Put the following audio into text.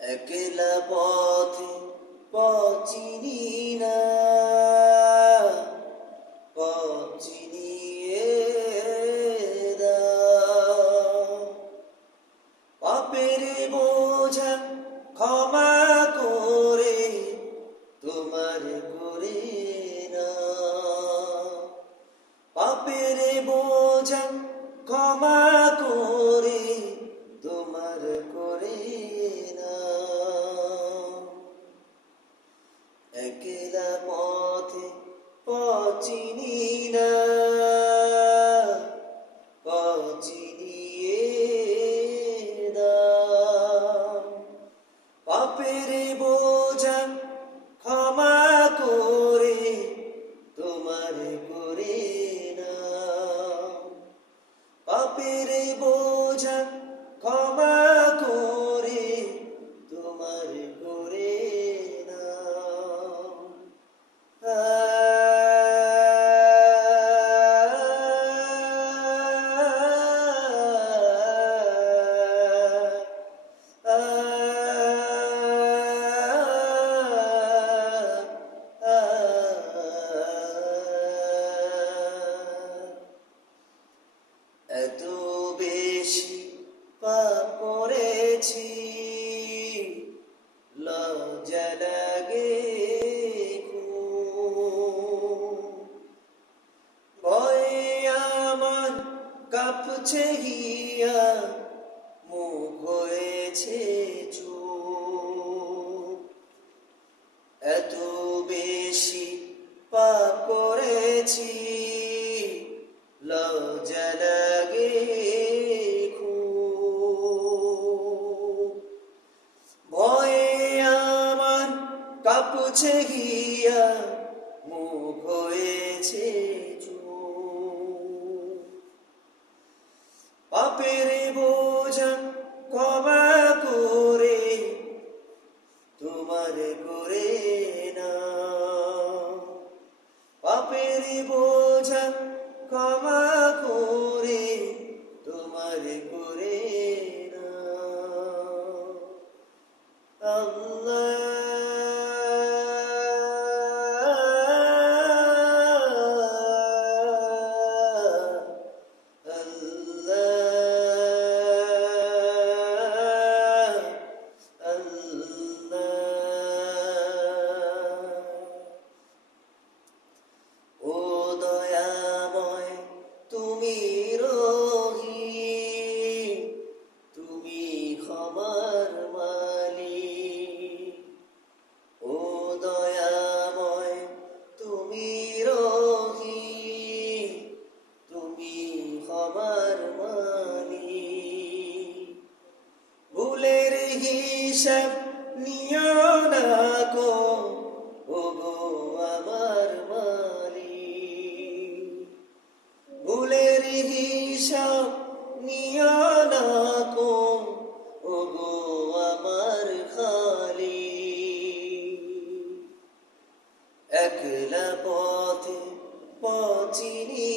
একলা পথে পচিনি না, পচিনিয়ে দাও। পাপের বোঝা ক্ষমা করে তোমার করে না, পাপের বোঝা ক্ষমা করে তোমার করে না। একলা পথে পচিনি না, পচিনিয়ে দাও। পাপের বোঝা ক্ষমা করে তোমার করে না, পাপের বোঝা ক্ষমা করে তোমার করে না। এত বেশি পাপ করেছি, লজ্জা লাগে খুব। ভয়ে আমার কাঁপছে হিয়া, মুখ হয়েছে চুপ। এত বেশি পাপ করেছি, লজ্জা লাগে খুব। ভয়ে আমার কাঁপছে হিয়া, মুখ হয়েছে চুপ। পাপের বোঝা ক্ষমা করে তোমার করে না, পাপের বোঝা ক্ষমা করে তোমার করে না। আল্লাহ ও দয়াময় তুমি রহিম, তুমি ক্ষমার মালিক। ও দয়াময় তুমি রহিম, তুমি ক্ষমার মালিক। ভুলের হিসাব নিও না গো, ওগো আমার মালিক। ভুলের হিসাব নিও না গো, ওগো আমার খালিক। একলা পথে পচিনি